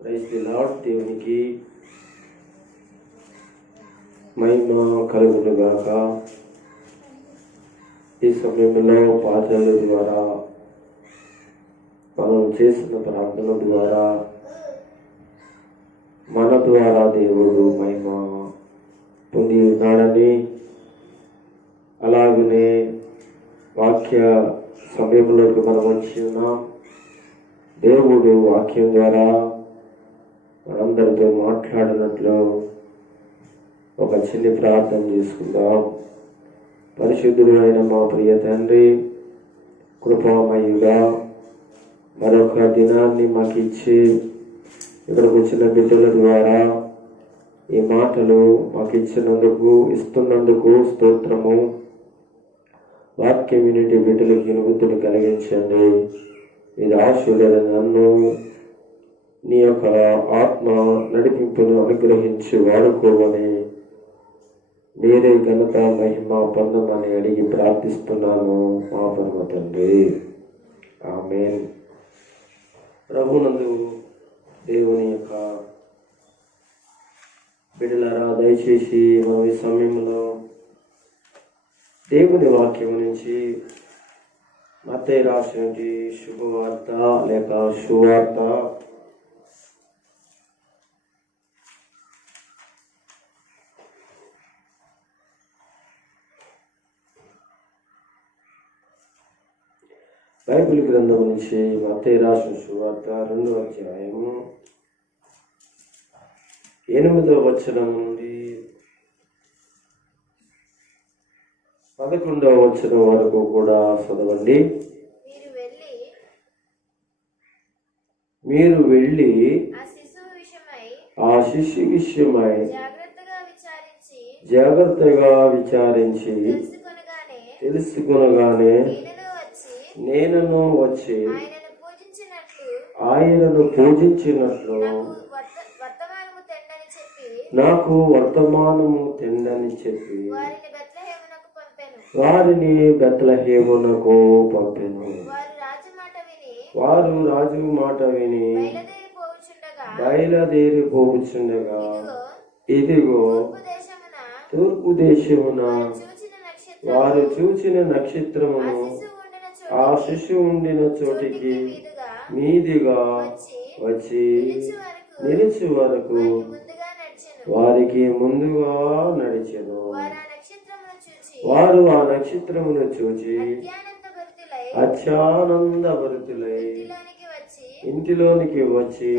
Praise the lord. దేవునికి మహిమ కలుగును గాక. ఈ సమయంలో పాటల ద్వారా మనం చేసిన ప్రార్థన ద్వారా మన ద్వారా దేవుడు మహిమ పొంది ఉన్నాడని, అలాగనే వాక్య సమయంలోకి మనం వచ్చి ఉన్నాం. దేవుడు వాక్యం ద్వారా మనందరితో మాట్లాడినట్లు ఒక చిన్న ప్రార్థన చేసుకుందాం. పరిశుద్ధుడు అయిన మా ప్రియ తండ్రి, కృపామయుగా మరొక దినాన్ని మాకు ఇచ్చి ఇక్కడికి వచ్చిన బిడ్డల ద్వారా ఈ మాటలు మాకు ఇస్తున్నందుకు స్తోత్రము. వాక్యం వినేటి బిడ్డలకి అనుభూతిని కలిగించండి. ఇది ఆశీర్వాద నన్ను నీ యొక్క ఆత్మ నడిపింపును అనుగ్రహించి వాడుకోవని, మీరే ఘనత మహిమ పొందమని అడిగి ప్రార్థిస్తున్నాను మా పరమ తండ్రి. ఆమేన్. ప్రభునందు దేవుని యొక్క బిడ్డలారా, దయచేసి మనం ఈ సమయంలో దేవుని వాక్యం నుంచి మత్తయి రాసినటువంటి శుభవార్త లేక సువార్త బైబిల్ గ్రంథం నుంచి మత్తయి రాసిన సువార్త 2వ అధ్యాయము 8వ వచనం నుండి 11వ వచనం వరకు కూడా చదవండి. మీరు వెళ్ళి ఆ శిశు విషయమై జాగ్రత్తగా విచారించి తెలుసుకొనగానే నేనను వచ్చి ఆయనను పూజించినట్లు నాకు వర్తమానము తెండని చెప్పి వారిని బెత్లెహేమునకు పంపెను. వారు రాజు మాట విని బయలుదేరి పోవుచుండగా, ఇదిగో తూర్పు దేశమున వారు చూచిన నక్షత్రమును ఆ శిశువు ఉండిన చోటికి మీదిగా వచ్చి నిలిచి వరకు వారికి ముందుగా నడిచెను. వారు ఆ నక్షత్రమును చూచి అత్యానందభరితులై ఇంటిలోనికి వచ్చి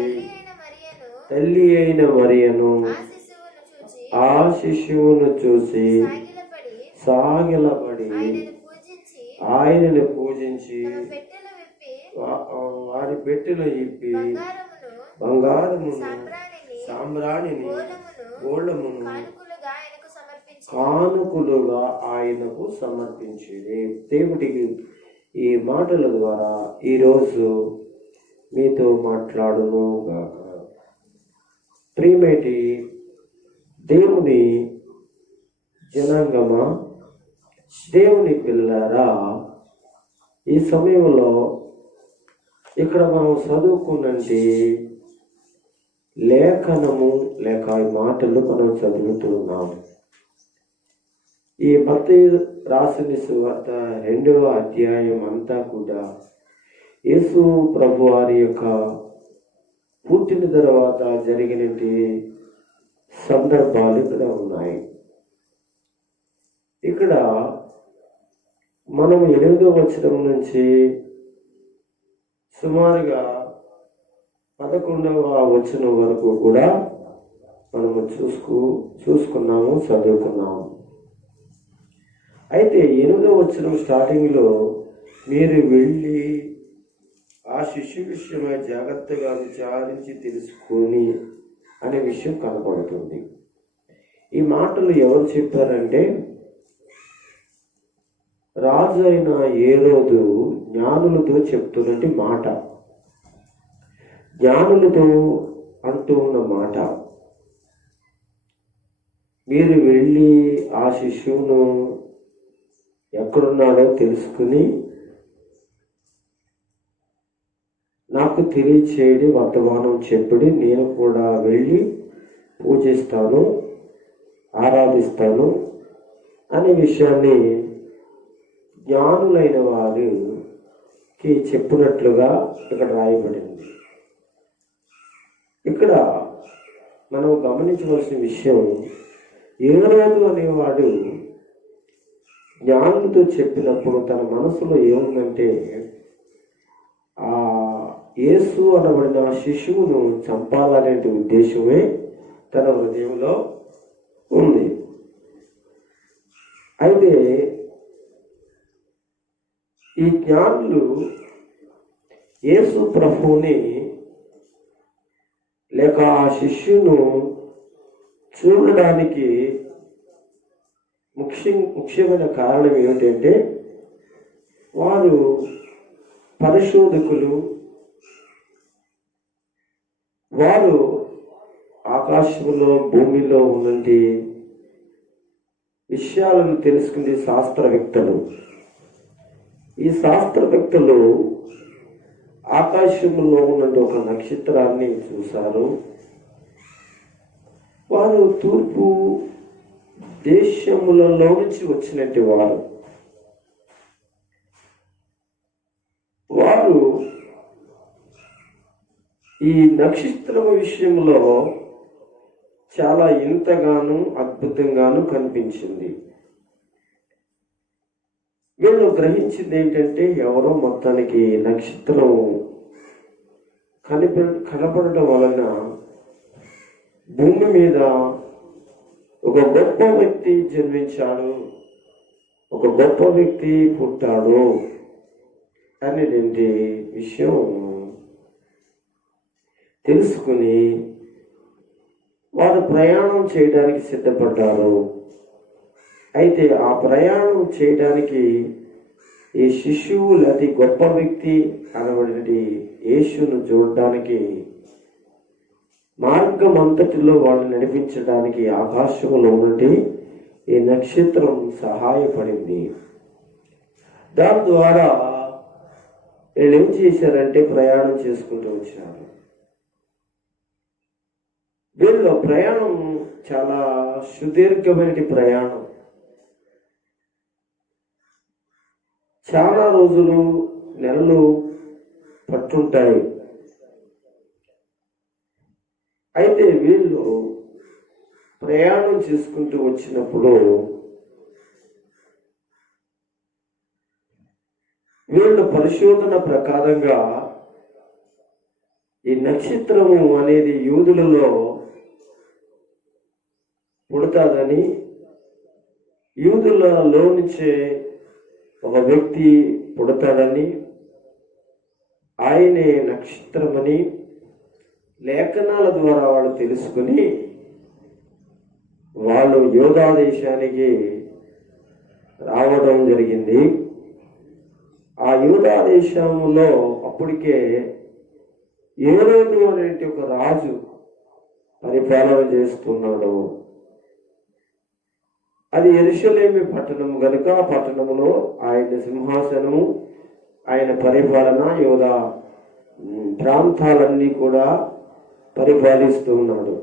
తల్లి అయిన మరియను ఆ శిశువును చూసి సాగిలపడి ఆయనను పూజించి వారి పెట్టెలు ఇప్పి బంగారమును సాంబ్రాణిని గోళమును కానుకలుగా ఆయనకు సమర్పించేది. దేవుడికి ఈ మాటల ద్వారా ఈరోజు మీతో మాట్లాడును గాక. ప్రియమేటి దేవుని జనాంగమా, దేవుని పిల్లలారా, ఈ సమయంలో ఇక్కడ మనం చదువుకున్నది లేఖనము లేక ఈ మాటలు మనం చదువుతున్నాము. ఈ మత్తయి రాసిన సువార్త 2వ అధ్యాయం అంతా కూడా యేసు ప్రభు వారి యొక్క పుట్టిన తర్వాత జరిగినటువంటి సందర్భాలు ఇక్కడ ఉన్నాయి. ఇక్కడ మనం 8వ వచనం నుంచి సుమారుగా 11వ వచనం వరకు కూడా మనము చూసుకున్నాము, చదువుకున్నాము. అయితే 8వ వచనం స్టార్టింగ్ లో మీరు వెళ్ళి ఆ శిశు విషయమై జాగ్రత్తగా విచారించి తెలుసుకొని అనే విషయం కనపడుతుంది. ఈ మాటలు ఎవరు చెప్పారంటే, రాజు అయిన హేరోదు జ్ఞానులతో చెప్తున్నట్టు మాట, జ్ఞానులతో అంటూ ఉన్న మాట. మీరు వెళ్ళి ఆ శిశువును ఎక్కడున్నాడో తెలుసుకుని నాకు తెలియచేయడి, వర్తమానం చెప్పడి, నేను కూడా వెళ్ళి పూజిస్తాను, ఆరాధిస్తాను అనే విషయాన్ని జ్ఞానులైన వారికి చెప్పినట్లుగా ఇక్కడ రాయబడింది. ఇక్కడ మనం గమనించవలసిన విషయం, ఏరోదు అనేవాడు జ్ఞానులతో చెప్పినప్పుడు తన మనసులో ఏముందంటే, ఆ యేసు అనబడిన శిశువును చంపాలనే ఉద్దేశమే తన హృదయంలో ఉంది. అయితే ఈ జ్ఞానులు యేసు ప్రభువుని లేక ఆ శిష్యును చూడడానికి ముఖ్యమైన కారణం ఏమిటంటే, వారు పరిశోధకులు, వారు ఆకాశంలో భూమిలో ఉన్నది విషయాలను తెలుసుకునే శాస్త్రవేత్తలు. ఈ శాస్త్రవేత్తలు ఆకాశంలో ఉన్న ఒక నక్షత్రాన్ని చూశారు. వారు తూర్పు దేశములలో నుంచి వచ్చినట్టు వారు ఈ నక్షత్రం విషయంలో చాలా ఇంతగానూ అద్భుతంగానూ కనిపించింది. వీళ్ళు గ్రహించింది ఏంటంటే, ఎవరో మొత్తానికి నక్షత్రం కనపడటం వలన భూమి మీద ఒక గొప్ప వ్యక్తి జన్మించాడు, ఒక గొప్ప వ్యక్తి పుట్టాడు అనేటువంటి విషయం తెలుసుకుని వారు ప్రయాణం చేయడానికి సిద్ధపడ్డారు. అయితే ఆ ప్రయాణం చేయడానికి ఈ శిశువు అతి గొప్ప వ్యక్తి అనబడి యేసును చూడడానికి మార్గం అంతటిలో వాళ్ళు నడిపించడానికి ఆకాశంలో నుండి ఈ నక్షత్రం సహాయపడింది. దాని ద్వారా వీళ్ళు ఏం చేశారంటే ప్రయాణం చేసుకుంటూ వచ్చారు. వీళ్ళ ప్రయాణం చాలా సుదీర్ఘమైన ప్రయాణం, చాలా రోజులు, నెలలు పట్టుంటాయి. అయితే వీళ్ళు ప్రయాణం చేసుకుంటూ వచ్చినప్పుడు వీళ్ళ పరిశోధన ప్రకారంగా ఈ నక్షత్రము అనేది యూదులలో పుడతాదని, యూదులలో నుంచే ఒక వ్యక్తి పుడతాడని, ఆయనే నక్షత్రమని లేఖనాల ద్వారా వాళ్ళు తెలుసుకుని వాళ్ళు యోధా దేశానికి రావడం జరిగింది. ఆ యోధా దేశంలో అప్పటికే ఏరోదు అనే ఒక రాజు పరిపాలన చేస్తున్నాడు. అది యెరూషలేము పట్టణం కనుక ఆ పట్టణంలో ఆయన సింహాసనము, ఆయన పరిపాలన యోధా ప్రాంతాలన్నీ కూడా పరిపాలిస్తూ ఉన్నాడు.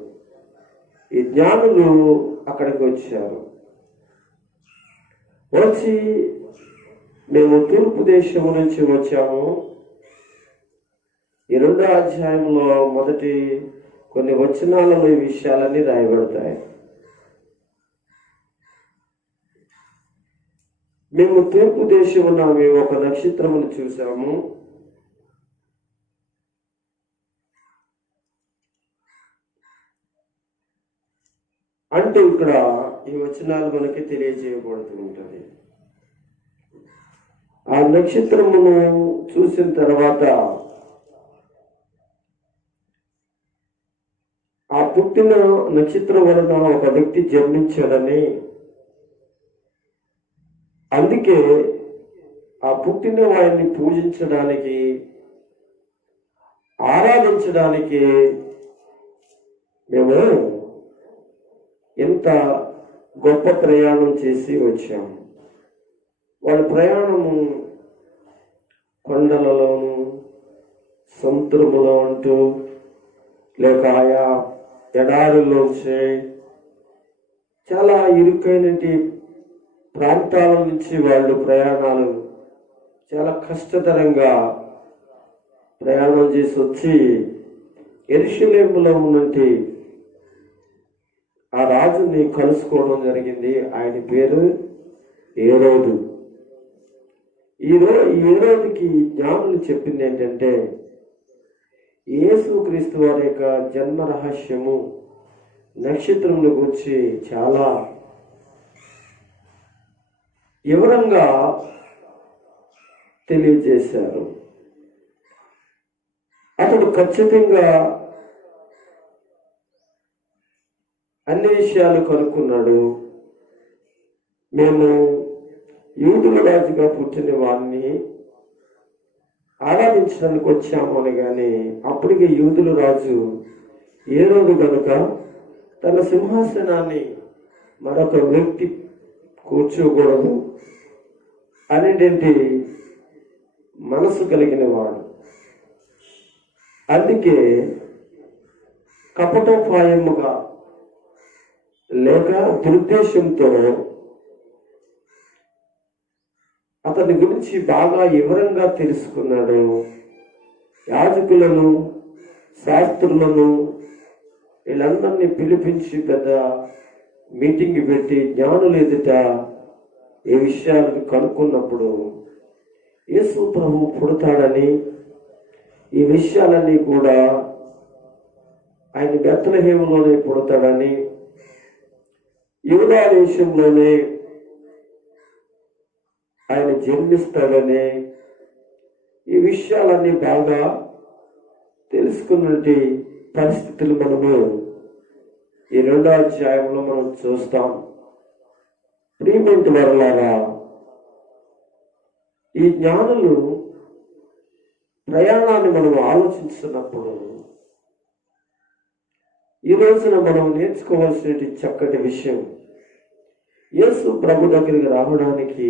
ఈ జ్ఞానులు అక్కడికి వచ్చారు. వచ్చి మేము తూర్పు దేశం నుంచి వచ్చాము. ఈ 2వ అధ్యాయంలో మొదటి కొన్ని వచనాలలో ఈ విషయాలన్నీ రాయబడతాయి. మేము తూర్పు దేశమున మేము ఒక నక్షత్రమును చూసాము. అంటే ఇక్కడ ఈ వచనాలు మనకి తెలియజేయబడుతూ ఉంటుంది. ఆ నక్షత్రమును చూసిన తర్వాత ఆ పుట్టిన నక్షత్రం వలన ఒక వ్యక్తి జన్మించాడని, అందుకే ఆ పుట్టిన వారిని పూజించడానికి, ఆరాధించడానికి మేము ఎంత గొప్ప ప్రయాణం చేసి వచ్చాము. వాళ్ళ ప్రయాణము కొండలలోను, సముద్రములో ఉంటూ లేక ఆయా ఎడారుల్లోంచి చాలా ఇరుకైన ప్రాంతాల నుంచి వాళ్ళు ప్రయాణాలు చాలా కష్టతరంగా ప్రయాణం చేసి వచ్చి యెరూషలేములో ఉన్నంటి ఆ రాజుని కలుసుకోవడం జరిగింది. ఆయన పేరు హేరోదు. హేరోదుకి జ్ఞానులు చెప్పింది ఏంటంటే, యేసుక్రీస్తు వారి యొక్క జన్మ రహస్యము నక్షత్రముల గురించి చాలా వివరంగా తెలియజేశారు. అతడు ఖచ్చితంగా అన్ని విషయాలు కనుక్కున్నాడు. మేము యూదుల రాజుగా పుట్టిన వారిని ఆరాధించడానికి వచ్చాము అనగానే అప్పటికే యూదుల రాజు హేరోదు గనుక తన సింహాసనాన్ని మరొక వ్యక్తి కూర్చోకూడదు అనేటువంటి మనసు కలిగిన వాడు. అందుకే కపటోపాయముగా లేక దురుద్దేశంతో అతని గురించి బాగా వివరంగా తెలుసుకున్నాడు. యాజకులను, శాస్త్రులను వీళ్ళందరినీ పిలిపించి పెద్ద మీటింగ్ పెట్టి జ్ఞానుల ఎదుట ఈ విషయాలను కనుక్కున్నప్పుడు యేసు ప్రభు పుడతాడని, ఈ విషయాలన్నీ కూడా ఆయన బెత్లెహేములోనే పుడతాడని, యూదా దేశంలోనే ఆయన జన్మిస్తాడని, ఈ విషయాలన్నీ బాగా తెలుసుకున్నటువంటి పరిస్థితులు మనము ఈ 2వ అధ్యాయంలో మనం చూస్తాం. ప్రియమైన వారలారా, ఈ జ్ఞానులు ప్రయాణాన్ని మనం ఆలోచిస్తున్నప్పుడు ఈ రోజున మనం నేర్చుకోవాల్సిన చక్కటి విషయం, యేసు ప్రభు దగ్గరికి రావడానికి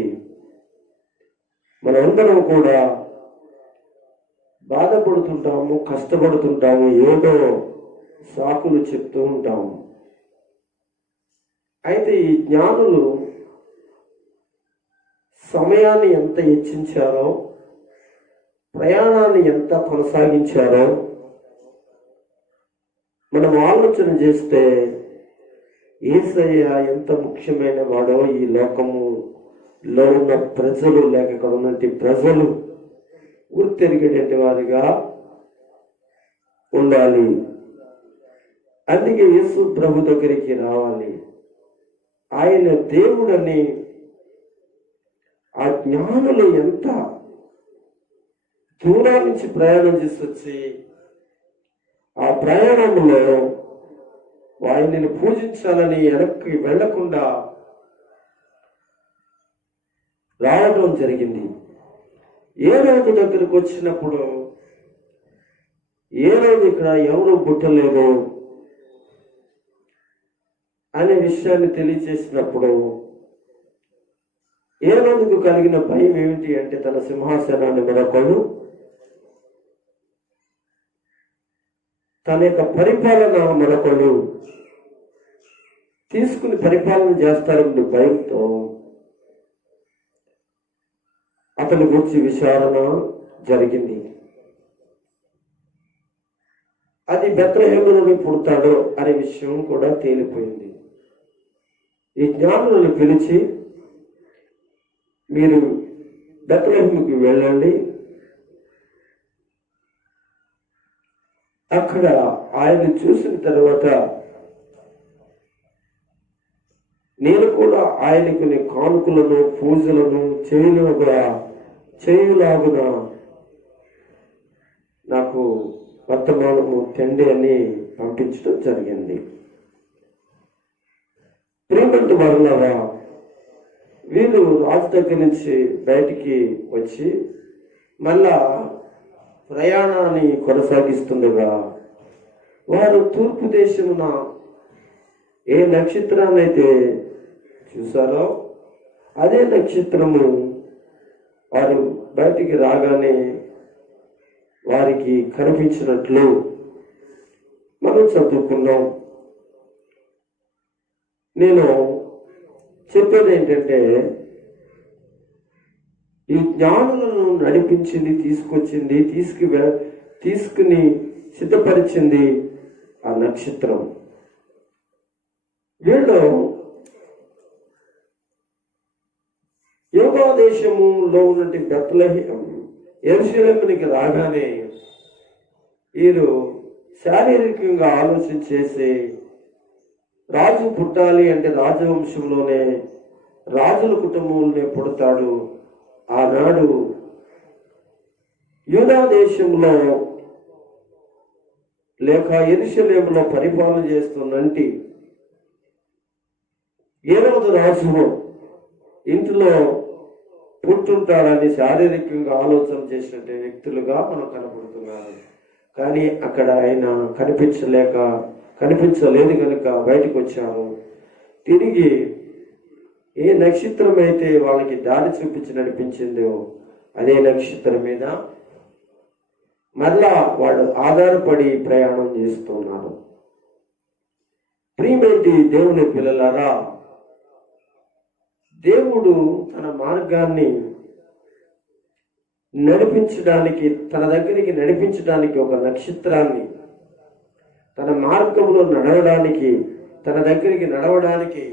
మనందరం కూడా బాధపడుతుంటాము, కష్టపడుతుంటాము, ఏదో సాకులు చెప్తూ ఉంటాము. అయితే ఈ జ్ఞానులు సమయాన్ని ఎంత హెచ్చించారో, ప్రయాణాన్ని ఎంత కొనసాగించారో మనం ఆలోచన చేస్తే యేసయ్య ఎంత ముఖ్యమైన వాడో ఈ లోకములో ఉన్న ప్రజలు లేక ఇక్కడ ఉన్నటువంటి ప్రజలు గుర్తెరిగేటువంటి వారిగా ఉండాలి. అందుకే యేసు ప్రభు దగ్గరికి రావాలి. ఆయన దేవుడని ఆ జ్ఞానులు ఎంత దూరం నుంచి ప్రయాణం చేసి వచ్చి ఆ ప్రయాణంలో ఆయనని పూజించాలని వెనక్కి వెళ్లకుండా రావడం జరిగింది. హేరోదు దగ్గరకు వచ్చినప్పుడు హేరోదు ఇక్కడ ఎవరు పుట్టలేరు అనే విషయాన్ని తెలియజేసినప్పుడు హేరోదుకు కలిగిన భయం ఏమిటి అంటే, తన సింహాసనాన్ని మరొకడు తన యొక్క పరిపాలన మరొకడు తీసుకుని పరిపాలన చేస్తారని భయంతో అతని గురించి విచారణ జరిగింది. అది బెత్లెహేములోనే పుడతాడో అనే విషయం కూడా తేలిపోయింది. ఈ జ్ఞానులను పిలిచి, మీరు బెత్లెహేముకి వెళ్ళండి, అక్కడ ఆయన చూసిన తర్వాత నేను కూడా ఆయనకు కానుకలను, పూజలను చేయులాగున నాకు వర్తమానము తెండి అని పంపించడం జరిగింది. ప్రియమైన వారలారా, వీళ్ళు రాజు దగ్గర నుంచి బయటికి వచ్చి మళ్ళా ప్రయాణాన్ని కొనసాగిస్తుండగా వారు తూర్పు దేశమున ఏ నక్షత్రాన్ని అయితే చూసారో అదే నక్షత్రము వారు బయటికి రాగానే వారికి కనిపించినట్లు మనం చదువుకున్నాం. నేను చెప్పేది ఏంటంటే, ఈ జ్ఞానులను నడిపించింది, తీసుకొచ్చింది, తీసుకుని సిద్ధపరిచింది ఆ నక్షత్రం. వీళ్ళు యోగా దేశములో ఉన్నటువంటి బెత్లెహేము యెరూషలేమునికి రాగానే వీరు శారీరకంగా ఆలోచన చేసి, రాజు పుట్టాలి అంటే రాజవంశంలోనే రాజుల కుటుంబంలోనే పుడతాడు. ఆనాడు యూదా దేశంలో లేక యెరూషలేములో పరిపాలన చేస్తున్నంటి హేరోదు రాజు ఇంటిలో పుట్టుంటాడని శారీరకంగా ఆలోచన చేసినట్టు వ్యక్తులుగా మనం కనపడుతున్నారు. కానీ అక్కడ ఆయన కనిపించలేదు కనుక బయటకు వచ్చారు. తిరిగి ఏ నక్షత్రం అయితే వాళ్ళకి దారి చూపించి నడిపించిందో అదే నక్షత్రం మీద మళ్ళా వాళ్ళు ఆధారపడి ప్రయాణం చేస్తున్నారు. ప్రియమేంటి దేవుని పిల్లలారా, దేవుడు తన మార్గాన్ని నడిపించడానికి, తన దగ్గరికి నడిపించడానికి ఒక నక్షత్రాన్ని, తన మార్గంలో నడవడానికి, తన దగ్గరికి నడవడానికి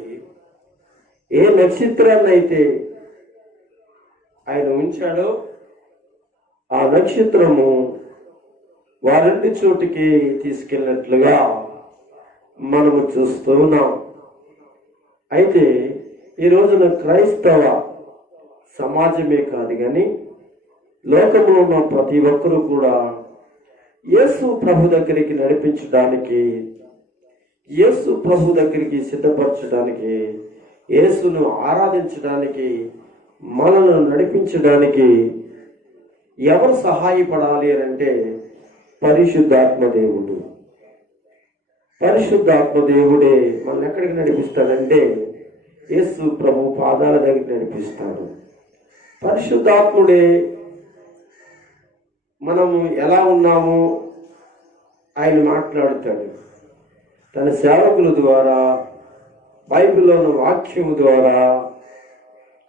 ఏ నక్షత్రాన్ని అయితే ఆయన ఉంచాడో ఆ నక్షత్రము వారింటి చోటికి తీసుకెళ్ళినట్లుగా మనము చూస్తూ ఉన్నాం. అయితే ఈ రోజున క్రైస్తవ సమాజమే కాదు కానీ లోకంలో ఉన్న ప్రతి ఒక్కరూ కూడా యేసు ప్రభు దగ్గరికి నడిపించడానికి, యేసు ప్రభు దగ్గరికి సిద్ధపరచడానికి, యేసును ఆరాధించడానికి, మనను నడిపించడానికి ఎవరు సహాయపడాలి అని అంటే పరిశుద్ధాత్మ దేవుడు. పరిశుద్ధాత్మ దేవుడే మనల్ని ఎక్కడికి నడిపిస్తాడంటే యేసు ప్రభు పాదాల దగ్గరికి నడిపిస్తాడు. పరిశుద్ధాత్ముడే మనము ఎలా ఉన్నామో ఆయన మాట్లాడుతాడు. తన సేవకుల ద్వారా, బైబిల్లోని వాక్యము ద్వారా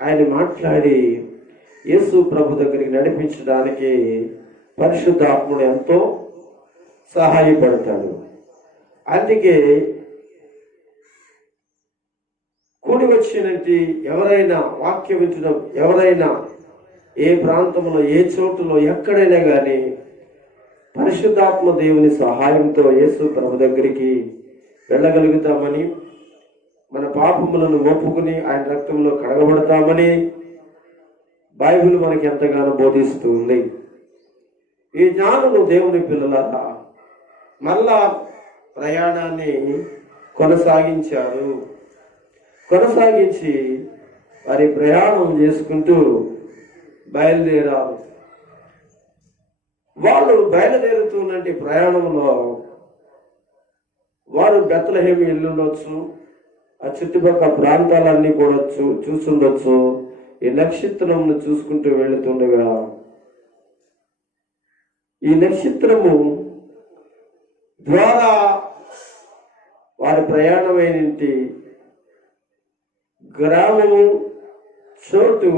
ఆయన మాట్లాడి యేసు ప్రభు దగ్గరికి నడిపించడానికి పరిశుద్ధాత్ముడు ఎంతో సహాయపడతాడు. అందుకే కూడి వచ్చినట్టు ఎవరైనా వాక్యం వింటడం, ఎవరైనా ఏ ప్రాంతంలో, ఏ చోటులో, ఎక్కడైనా కానీ పరిశుద్ధాత్మ దేవుని సహాయంతో యేసు ప్రభు దగ్గరికి వెళ్ళగలుగుతామని, మన పాపములను ఒప్పుకుని ఆయన రక్తంలో కడగబడతామని బైబిల్ మనకి ఎంతగానో బోధిస్తుంది. ఈ జ్ఞానులు దేవుని పిల్లలారా మళ్ళా ప్రయాణాన్ని కొనసాగించి వారి ప్రయాణం చేసుకుంటూ బయలుదేరారు. వాళ్ళు బయలుదేరుతున్నటువంటి ప్రయాణంలో వారు బెత్లెహేము వెళ్ళుండొచ్చు, ఆ చుట్టుపక్కల ప్రాంతాలన్నీ కూడా చూసుండొచ్చు. ఈ నక్షత్రంను చూసుకుంటూ వెళుతుండగా ఈ నక్షత్రము ద్వారా వారి ప్రయాణమైనటి గ్రామము, చోటు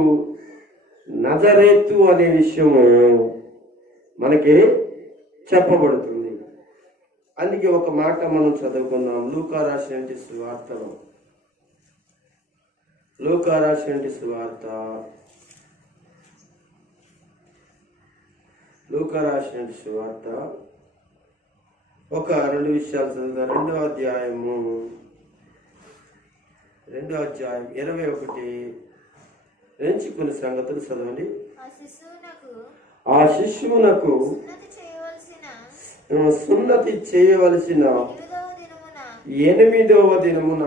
నజరేతు అనే విషయము మనకి చెప్పబడుతుంది. అందుకే ఒక మాట మనం చదువుకుందాం. లూకా రాసినటువంటి సువార్తలో, లూకా రాసినటువంటి సువార్త ఒక 2 విషయాలు చదువుతాం. 2వ అధ్యాయం 21 నుంచి కొన్ని సంగతులు చదవండి. ఆ శిశువునకు సున్నతి చేయవలసిన 8వ దినమున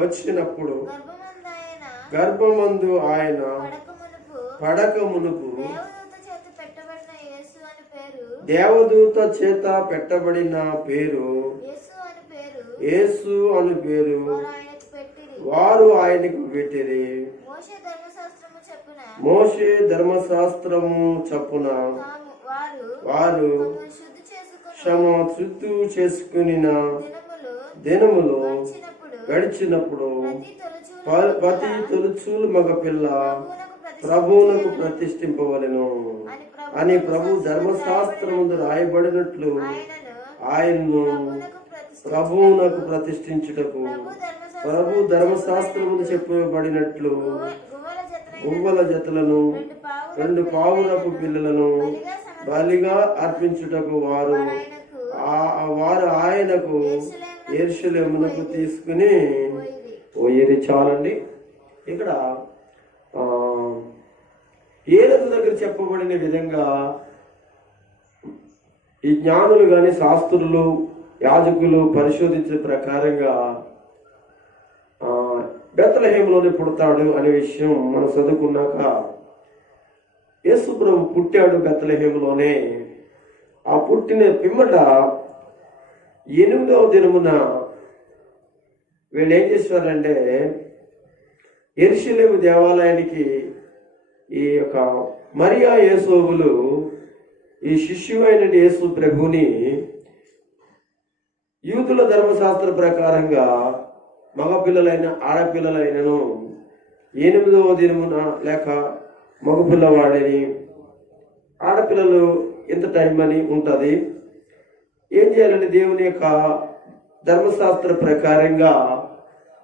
వచ్చినప్పుడు గర్భమందు ఆయన పడకమునుపు దేవదూత చేత పెట్టబడిన పేరు యేసు అను పేరు వారు ఆయనకు పెట్టిరి. మోషే ధర్మశాస్త్రము చప్పున వారు శుద్ధి చేసుకుని దినములు గడిచినప్పుడు ప్రతి తొలుచూలు మగపిల్ల ప్రభువునకు ప్రతిష్ఠింపవలెను అని ప్రభు ధర్మశాస్త్రముందు రాయబడినట్లు ఆయన్ను ప్రభువునకు ప్రతిష్ఠించుటకు ప్రభు ధర్మశాస్త్రముందు చెప్పబడినట్లు గువ్వల జతలను 2 పావురపు పిల్లలను బలిగా అర్పించుటకు వారు ఆయనకు యెరూషలేమునకు తీసుకుని పోయిరి. చాలండి. ఇక్కడ ఏలదు దగ్గర చెప్పబడిన విధంగా ఈ జ్ఞానులు గాని శాస్త్రులు యాజకులు పరిశోధించే ప్రకారంగా బెత్లెహేములోనే పుడతాడు అనే విషయం మనం చదువుకున్నాక యేసు ప్రభు పుట్టాడు బెత్లెహేములోనే. ఆ పుట్టిన పిమ్మట 8వ దినమున వీళ్ళు ఏం చేశారంటే యెరూషలేము దేవాలయానికి ఈ యొక్క మరియా యేసోబులు ఈ శిష్యువైన యేసు ప్రభుని యూదుల ధర్మశాస్త్ర ప్రకారంగా మగపిల్లలైన ఆడపిల్లలైనను 8వ దినమున లేక మగపిల్లవాడిని ఆడపిల్లలు ఎంత టైం అని ఉంటుంది. ఏం చేయాలంటే దేవుని యొక్క ధర్మశాస్త్ర ప్రకారంగా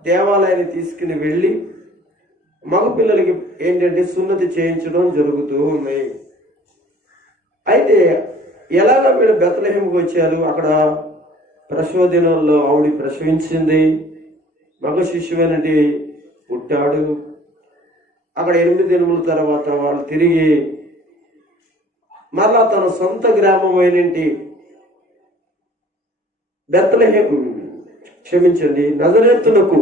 దేవాలయాన్ని తీసుకుని వెళ్ళి మగపిల్లలకి ఏంటంటే సున్నతి చేయించడం జరుగుతూ ఉన్నాయి. అయితే ఎలాగ వీళ్ళు బెత్లెహేముకు వచ్చారు? అక్కడ ప్రసవ దినాల్లో ఆవిడ ప్రసవించింది, మగ శిశువేనండి పుట్టాడు. అక్కడ 8 దినముల తర్వాత వాళ్ళు తిరిగి మరలా తన సొంత గ్రామం అయినంటి నజరేతునకు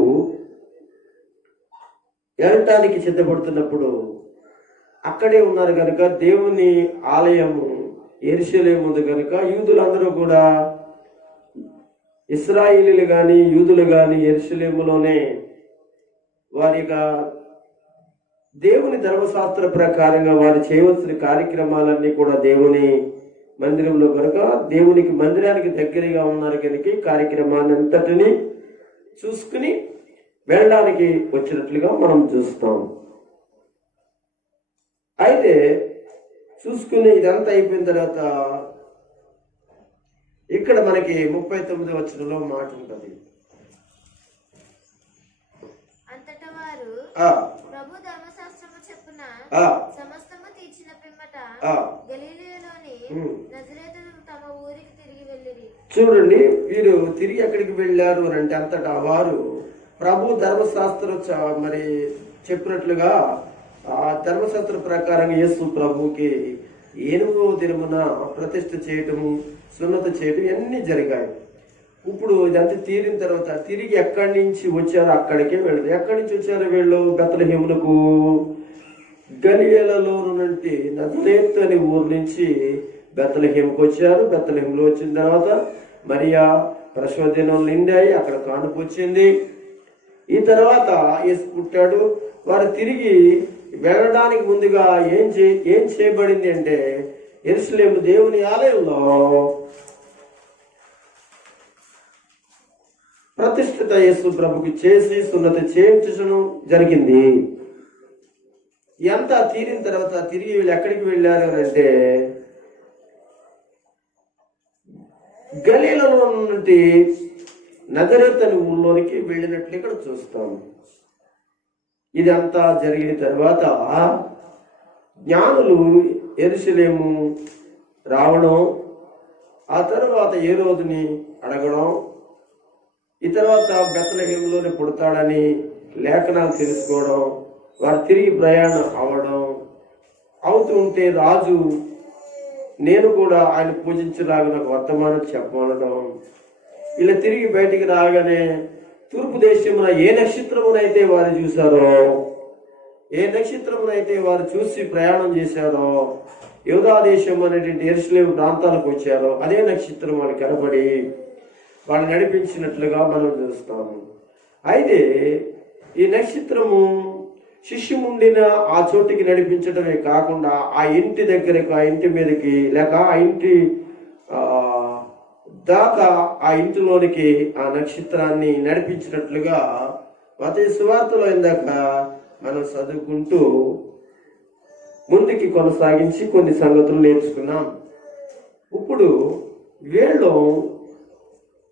వెళ్ళటానికి సిద్ధపడుతున్నప్పుడు అక్కడే ఉన్నారు కనుక దేవుని ఆలయము యెరూషలేము ఉంది కనుక యూదులందరూ కూడా ఇశ్రాయేలీలు గాని యూదులు గాని యెరూషలేములోనే వారి దేవుని ధర్మశాస్త్ర ప్రకారంగా వారు చేయవలసిన కార్యక్రమాలన్నీ కూడా దేవుని మందిరంలో కనుక దేవునికి మందిరానికి దగ్గరగా ఉన్నారు కనుక కార్యక్రమాన్ని అంతటిని చూసుకుని వెళ్ళడానికి వచ్చినట్లుగా మనం చూస్తాం. అయితే చూసుకుని ఇదంతా అయిపోయిన తర్వాత ఇక్కడ మనకి 39వ వచనంలో మాట ఉంటుంది. చూడండి, వీరు తిరిగి ఎక్కడికి వెళ్ళారు అని అంటే అంతటా వారు ప్రభు ధర్మశాస్త్రం మరి చెప్పినట్లుగా ఆ ధర్మశాస్త్ర ప్రకారంగా యేసు ప్రభుకి 8వ దినమున ప్రతిష్ఠ చేయటము, సున్నత చేయటం ఇవన్నీ జరిగాయి. ఇప్పుడు ఇదంతా తీరిన తర్వాత తిరిగి ఎక్కడి నుంచి వచ్చారో అక్కడికే వెళ్ళదు. ఎక్కడి నుంచి వచ్చారో వీళ్ళు బెత్లెహేమునకు గలిలయలో నుండి నజరేతు అనే ఊరు నుంచి బెత్లెహేముకు వచ్చారు. బెత్లెహేములో వచ్చిన తర్వాత మరియా ప్రసవ దినం నిండాయి, అక్కడ కానుపు వచ్చింది. ఈ తర్వాత యేసు పుట్టాడు. వారు తిరిగి వెళ్ళడానికి ముందుగా ఏం చేయబడింది అంటే యెరూషలేము దేవుని ఆలయంలో ప్రతిష్ఠిత యేసు ప్రభుకి చేసి సున్నతి చేయించడం జరిగింది. ఎంత తీరిన తర్వాత తిరిగి వీళ్ళు ఎక్కడికి వెళ్ళారు అంటే గలీలలో నుండి నజరేతు అనే ఊళ్ళోనికి వెళ్ళినట్లు ఇక్కడ చూస్తాం. ఇదంతా జరిగిన తర్వాత జ్ఞానులు యెరూషలేము రావడం, ఆ తర్వాత హేరోదుని అడగడం, ఈ తర్వాత బెత్లెహేములోనే పుడతాడని లేఖనాలు తెలుసుకోవడం, వారు తిరిగి ప్రయాణం అవ్వడం అవుతూ ఉంటే రాజు నేను కూడా ఆయన పూజించలాగా నాకు వర్తమానం చెప్పనడం, ఇలా తిరిగి బయటికి రాగానే తూర్పు దేశమున ఏ నక్షత్రమునైతే వారు చూశారో, ఏ నక్షత్రమునైతే వారు చూసి ప్రయాణం చేశారో, యూదా దేశం అనేటువంటి యెరూషలేము ప్రాంతాలకు వచ్చారో అదే నక్షత్రం వాళ్ళు కనబడి వాళ్ళు నడిపించినట్లుగా మనం చూస్తాము. అయితే ఈ నక్షత్రము శిష్యు ఉండిన ఆ చోటికి నడిపించడమే కాకుండా ఆ ఇంటి దగ్గరకు, ఆ ఇంటి మీదకి, లేక ఆ ఇంటి దాకా, ఆ ఇంటిలోనికి ఆ నక్షత్రాన్ని నడిపించినట్లుగా మత్తయి సువార్తలో ఇందాక మనం చదువుకుంటూ ముందుకి కొనసాగించి కొన్ని సంగతులు నేర్చుకున్నాం. ఇప్పుడు వీళ్ళు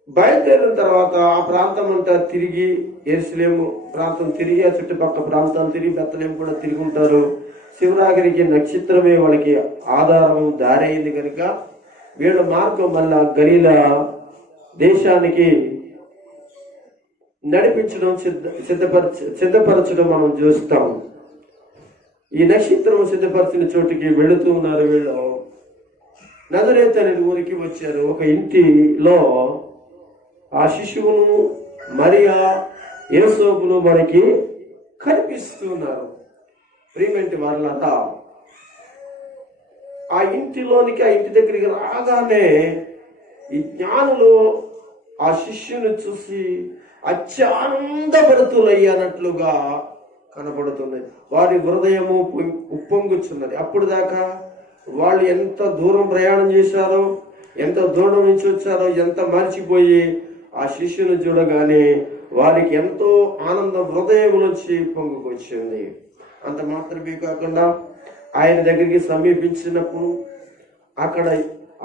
బయలుదేరిన తర్వాత ఆ ప్రాంతం అంతా తిరిగి, యెరూషలేము ప్రాంతం తిరిగి, ఆ చుట్టుపక్కల ప్రాంతాలు తిరిగి, బెత్లెహేము కూడా తిరిగి ఉంటారు. శివరాగిరికి నక్షత్రమే వాళ్ళకి ఆధారము, దారి అయింది కనుక వీళ్ళ మార్గం మళ్ళా గలీలా దేశానికి నడిపించడం, సిద్ధపరచడం మనం చూస్తాం. ఈ నక్షత్రం సిద్ధపరిచిన చోటికి వెళుతూ ఉన్నారు. వీళ్ళు నజరేతు అనే ఊరికి వచ్చారు. ఒక ఇంటిలో ఆ శిశువును, మరియా, యేసోపును మనకి కనిపిస్తున్నారు. ప్రియమైన వాళ్ళంతా ఆ ఇంటిలోనికి, ఆ ఇంటి దగ్గరికి రాగానే ఈ జ్ఞానులు ఆ శిష్యుని చూసి అత్యానందభరితులయ్యనట్లుగా కనబడుతున్నది. వారి హృదయము ఉప్పొంగుచున్నది. అప్పుడు దాకా వాళ్ళు ఎంత దూరం ప్రయాణం చేశారో, ఎంత దూరం నుంచి వచ్చారో, ఎంత మర్చిపోయి ఆ శిష్యుని చూడగానే వారికి ఎంతో ఆనందం హృదయం నుంచి పొంగుకొచ్చింది. అంత మాత్రమే కాకుండా ఆయన దగ్గరికి సమీపించినప్పుడు అక్కడ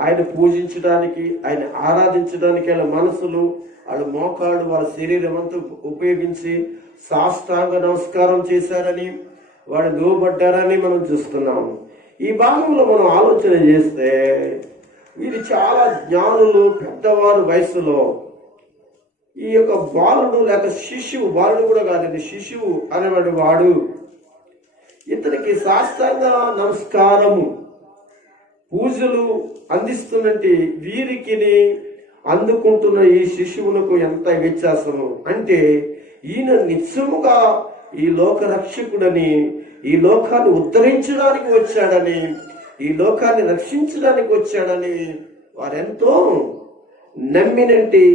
ఆయన పూజించడానికి, ఆయన ఆరాధించడానికి వాళ్ళ మనసులు, వాళ్ళ మోకాళ్ళు, వాళ్ళ శరీరం అంతా ఉపయోగించి సాష్టాంగ నమస్కారం చేశారని, వాడు లోబడ్డారని మనం చూస్తున్నాము. ఈ భాగంలో మనం ఆలోచన చేస్తే వీరు చాలా జ్ఞానులు, పెద్దవారు వయసులో. ఈ యొక్క బాలుడు లేక శిశువు, బాలుడు కూడా కాదండి, శిశువు అనేవాడు వాడు ఇతనికి సాష్టాంగ నమస్కారము, పూజలు అందిస్తున్నట్టు వీరికి అందుకుంటున్న ఈ శిశువునకు ఎంత వ్యత్యాసము అంటే, ఈయన నిత్యముగా ఈ లోక రక్షకుడని, ఈ లోకాన్ని ఉద్ధరించడానికి వచ్చాడని, ఈ లోకాన్ని రక్షించడానికి వచ్చాడని వారెంతో నమ్మినంటి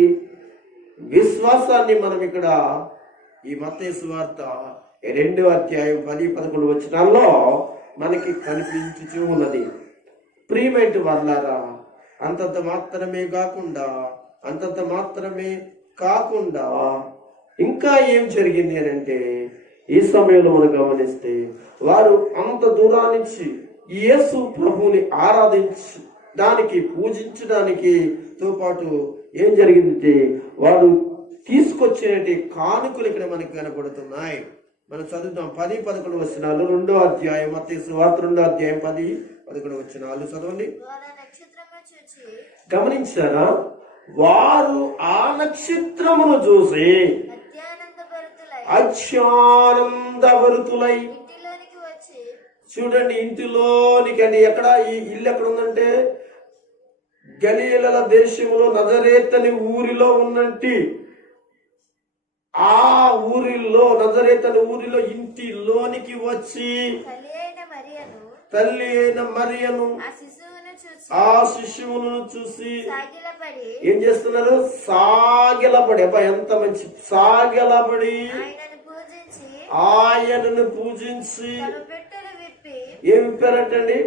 విశ్వాసాన్ని మనం ఇక్కడ ఈ మత్తయి సువార్త 2వ అధ్యాయం 10-11 వచనాల్లో మనకి కనిపించుచూ ఉన్నది. ప్రియమైన వాళ్ళారా, అంతంత మాత్రమే కాకుండా ఇంకా ఏం జరిగింది అని అంటే, ఈ సమయంలో మనం గమనిస్తే వారు అంత దూరాన్నించి యేసు ప్రభువుని ఆరాధించడానికి, పూజించడానికి తో పాటు ఏం జరిగిందంటే వారు తీసుకొచ్చినటువంటి కానుకలు ఇక్కడ మనకి కనబడుతున్నాయి. మనం చదువుతాం 10-11 వచనాలు, 2వ అధ్యాయం మత్తయి సువార్త 2వ అధ్యాయం 10-11 వచనాలు చదవండి. గమనించారా? వారు ఆ నక్షత్రమును చూసి అత్యానందభరితులై, చూడండి ఇంటిలోనికి అండి. ఎక్కడ ఈ ఇల్లు ఎక్కడ ఉందంటే గలీలల దేశంలో నజరేత్ అనే ఊరిలో ఉన్నంటి ఆ ఊరిలో, నజరేత్ అనే ఊరిలో ఇంటిలోనికి వచ్చి తల్లి అయిన మరియను ఆ శిశువును చూసి ఏం చేస్తున్నారు? సాగిలపడి, అబ్బా ఎంత మంచి, సాగిలపడి ఆయనను పూజించి ఏమి విప్పారటండి?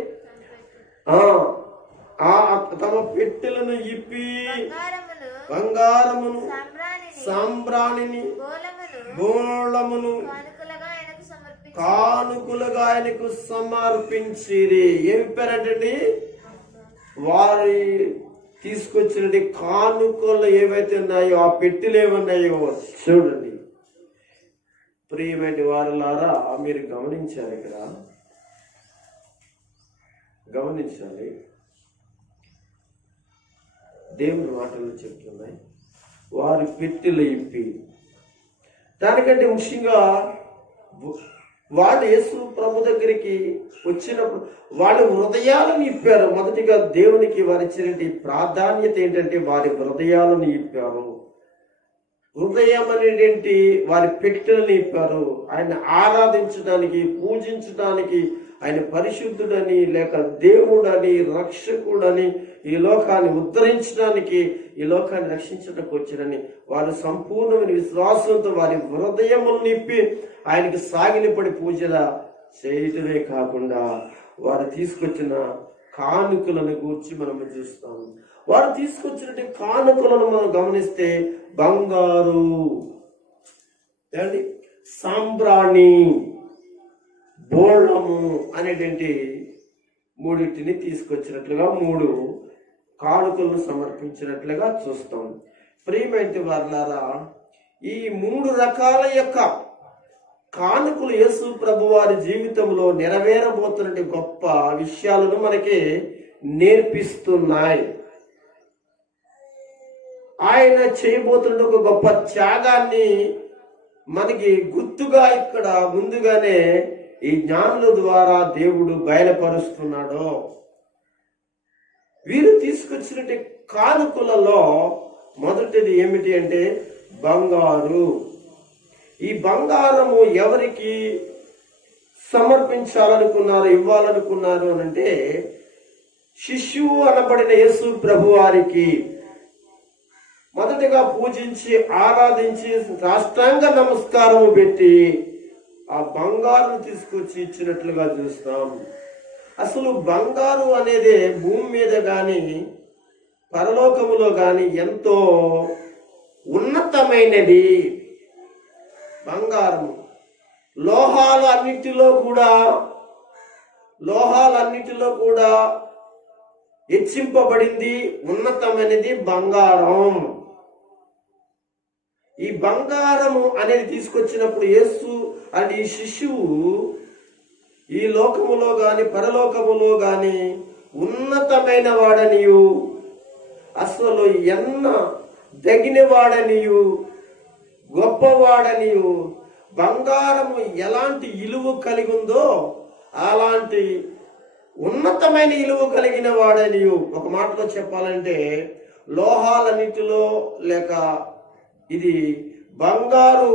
తమ పెట్టెలను ఇప్పి బంగారమును, సాంబ్రాణిని, బోళమును కానుకలుగా ఆయనకు సమర్పించిరి. ఏమి విప్పారటండి? వారి తీసుకొచ్చినటువంటి కానుకలు ఏవైతే ఉన్నాయో, ఆ పెట్టెలు ఏమన్నాయో చూడండి. ప్రియమైన వారులారా, మీరు గమనించారు, ఇక్కడ గమనించాలి. దేవుని మాటలు చెప్తున్నాయి. వారి పెట్టెలు ఇప్పి, దానికంటే ముఖ్యంగా వాళ్ళు యేసు ప్రభు దగ్గరికి వచ్చినప్పుడు వాళ్ళ హృదయాలను ఇప్పారు. మొదటిగా దేవునికి వారి ఇచ్చినటువంటి ప్రాధాన్యత ఏంటంటే వారి హృదయాలను ఇప్పారు. హృదయం అనేటువంటి వారి పెట్టెలను ఇప్పారు. ఆయన ఆరాధించడానికి, పూజించడానికి, ఆయన పరిశుద్ధుడని, లేక దేవుడని, రక్షకుడని ఈ లోకాన్ని ఉద్ధరించడానికి, ఈ లోకాన్ని రక్షించడానికి వచ్చారని వారు సంపూర్ణమైన విశ్వాసంతో వారి హృదయములు నింపి ఆయనకి సాగిలపడి పూజల చేయటమే కాకుండా వారు తీసుకొచ్చిన కానుకలను గూర్చి మనం చూస్తాం. వారు తీసుకొచ్చినటువంటి కానుకలను మనం గమనిస్తే బంగారు, సాంబ్రాణి, బోళము అనేటువంటి మూడింటిని తీసుకొచ్చినట్లుగా 3 కానుకలను సమర్పించినట్లుగా చూస్తాం. ప్రియమైన వారలారా, ఈ 3 రకాల యొక్క కానుకలు యేసు ప్రభు వారి జీవితంలో నెరవేరబోతున్న గొప్ప విషయాలను మనకి నేర్పిస్తున్నాయి. ఆయన చేయబోతున్న ఒక గొప్ప త్యాగాన్ని మనకి గుర్తుగా ఇక్కడ ముందుగానే ఈ జ్ఞానుల ద్వారా దేవుడు బయలుపరుస్తున్నాడు. వీరు తీసుకొచ్చినట్టు కానుకలలో మొదటిది ఏమిటి అంటే బంగారు. ఈ బంగారము ఎవరికి సమర్పించాలనుకున్నారు, ఇవ్వాలనుకున్నారు అనంటే శిశువు అనబడిన యేసు ప్రభు వారికి మొదటిగా పూజించి ఆరాధించి సాష్టాంగ నమస్కారము పెట్టి ఆ బంగారు తీసుకొచ్చి ఇచ్చినట్లుగా చూస్తాం. అసలు బంగారు అనేది భూమి మీద గాని పరలోకములో గాని ఎంతో ఉన్నతమైనది. బంగారము లోహాలన్నిటిలో కూడా హెచ్చింపబడింది, ఉన్నతమైనది బంగారం. ఈ బంగారము అనేది తీసుకొచ్చినప్పుడు యేసు అంటే ఈ శిశువు ఈ లోకములో గాని పరలోకములో గాని ఉన్నతమైన వాడనియు, అసలు ఎన్న దగిన వాడనియు, గొప్పవాడనియు, బంగారము ఎలాంటి ఇలువ కలిగి ఉందో అలాంటి ఉన్నతమైన ఇలువ కలిగిన వాడనియు. ఒక మాటలో చెప్పాలంటే లోహాలన్నిటిలో లేక ఇది బంగారు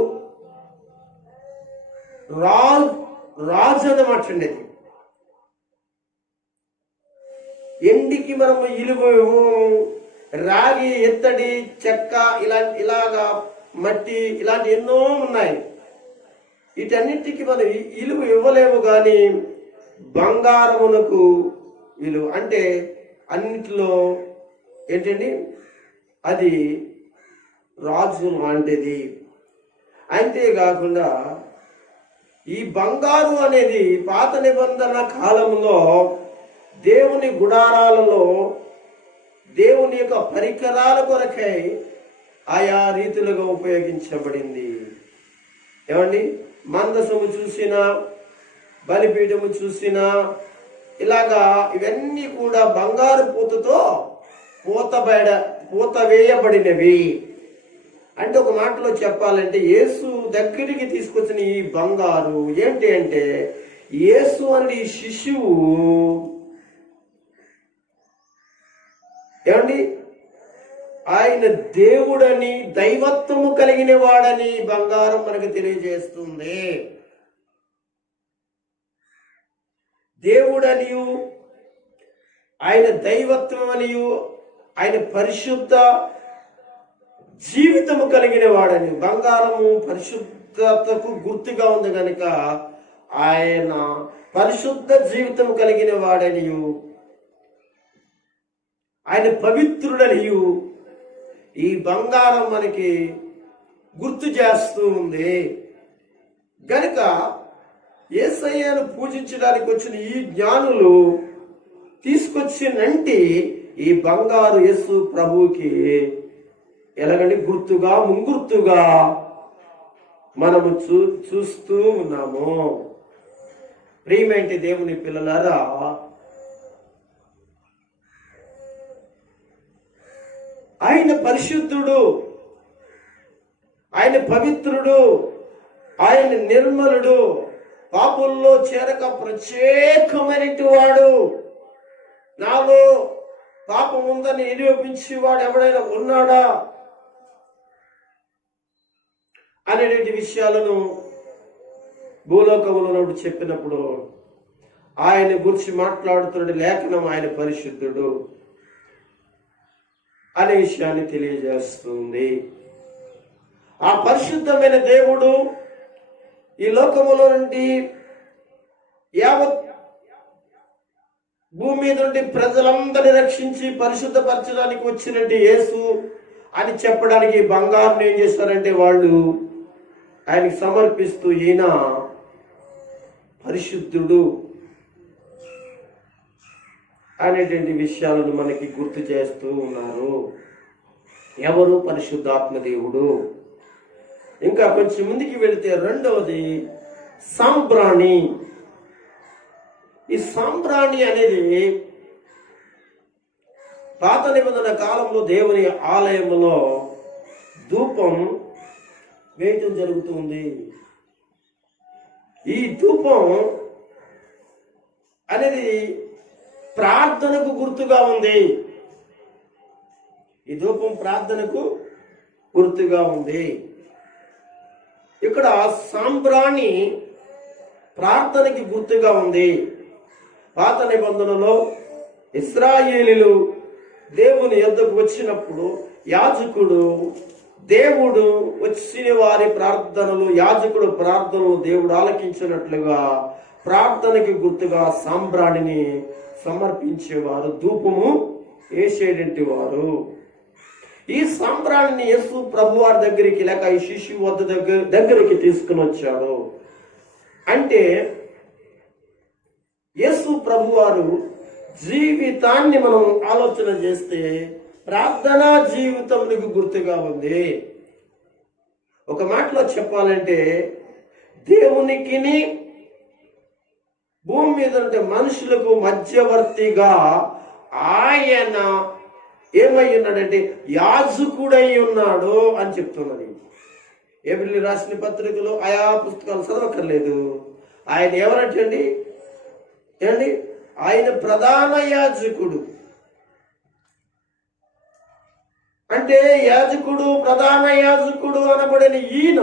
రాజు అన్నమాట. ఎండికి మనము ఇలువ, రాగి, ఎత్తడి, చెక్క, ఇలాగా మట్టి, ఇలాంటి ఎన్నో ఉన్నాయి. వీటన్నిటికీ మనం ఇలువ ఇవ్వలేము, కానీ బంగారమునకు విలువ అంటే అన్నిటిలో ఏంటండి అది రాజు లాంటిది. అంతేకాకుండా ఈ బంగారు అనేది పాత నిబంధన కాలంలో దేవుని గుడారాలలో దేవుని యొక్క పరికరాల కొరకై ఆయా రీతులుగా ఉపయోగించబడింది. ఏమండి, మందసము చూసినా, బలిపీఠము చూసినా, ఇలాగా ఇవన్నీ కూడా బంగారు పూతతో పూత వేయబడినవి. అంటే ఒక మాటలో చెప్పాలంటే యేసు దగ్గరికి తీసుకొచ్చిన ఈ బంగారు ఏంటి అంటే యేసు అనే ఈ శిశువు ఏమండి ఆయన దేవుడని, దైవత్వము కలిగిన వాడని బంగారం మనకు తెలియజేస్తుంది. దేవుడనియు, ఆయన దైవత్వం అనియు, ఆయన పరిశుద్ధ జీవితము కలిగిన వాడని. బంగారము పరిశుద్ధతకు గుర్తుగా ఉంది కనుక ఆయన పరిశుద్ధ జీవితం కలిగిన వాడనియు, ఆయన పవిత్రుడనియు ఈ బంగారం మనకి గుర్తు చేస్తూ ఉంది. గనుక యేసయ్యను పూజించడానికి వచ్చిన ఈ జ్ఞానులు తీసుకొచ్చినంటి ఈ బంగారు యేసు ప్రభువుకి ఎలాగంటే గుర్తుగా, ముంగుర్తుగా మనము చూస్తూ ఉన్నాము. ప్రియమైన దేవుని పిల్లలారా, ఆయన పరిశుద్ధుడు, ఆయన పవిత్రుడు, ఆయన నిర్మలుడు, పాపుల్లో చేరక ప్రత్యేకమైనటి వాడు, నాలో పాపం ఉందని నిరూపించేవాడు ఎవడైనా ఉన్నాడా అనేటువంటి విషయాలను భూలోకములో చెప్పినప్పుడు ఆయన గురించి మాట్లాడుతున్న లేఖనం ఆయన పరిశుద్ధుడు, అనే విషయాన్ని తెలియజేస్తుంది. ఆ పరిశుద్ధమైన దేవుడు ఈ లోకములో నుండి యావత్ భూమి మీద నుండి ప్రజలందరినీ రక్షించి పరిశుద్ధపరచడానికి వచ్చినట్టు యేసు అని చెప్పడానికి బంగారుని ఏం చేస్తారంటే వాళ్ళు ఆయనకి సమర్పిస్తూ ఈయన పరిశుద్ధుడు అనేటువంటి విషయాలను మనకి గుర్తు చేస్తూ ఉన్నారు. ఎవరు? పరిశుద్ధాత్మ దేవుడు. ఇంకా కొంచెం ముందుకి వెళితే రెండవది సాంబ్రాణి. ఈ సాంబ్రాణి అనేది పాత నిబంధన కాలంలో దేవుని ఆలయంలో ధూపం వేయటం జరుగుతుంది. ఈ ధూపం అనేది ప్రార్థనకు గుర్తుగా ఉంది. ఈ ధూపం ప్రార్థనకు గుర్తుగా ఉంది. ఇక్కడ సాంబ్రాణి ప్రార్థనకి గుర్తుగా ఉంది. పాత నిబంధనలో ఇశ్రాయేలీలు దేవుని యొద్దకు వచ్చినప్పుడు యాజకుడు దేవుడు వచ్చిన వారి ప్రార్థనలు, యాజకుడు ప్రార్థనలు దేవుడు ఆలకించినట్లుగా ప్రార్థనకి గుర్తుగా సాంబ్రాణిని సమర్పించేవారు, ధూపము వేసేటువంటి వారు. ఈ సాంబ్రాణిని యేసు ప్రభు వారి దగ్గరికి లేక ఈ శిష్యు వద్ద దగ్గరికి తీసుకుని వచ్చాడు. అంటే యేసు ప్రభు వారు జీవితాన్ని మనం ఆలోచన చేస్తే ప్రార్థనా జీవితంలో గుర్తుగా ఉంది. ఒక మాటలో చెప్పాలంటే దేవునికి భూమి మీద ఉంటే మనుషులకు మధ్యవర్తిగా ఆయన ఏమై ఉన్నాడంటే యాజకుడై ఉన్నాడు అని చెప్తున్నది. ఏప్రిల్ రాసిన పత్రికలో ఆయా పుస్తకాలు చదవక్కర్లేదు. ఆయన ఎవరంటండి? ఏండి? ఆయన ప్రధాన యాజకుడు. అంటే యాజకుడు, ప్రధాన యాజకుడు అనబడిన ఈయన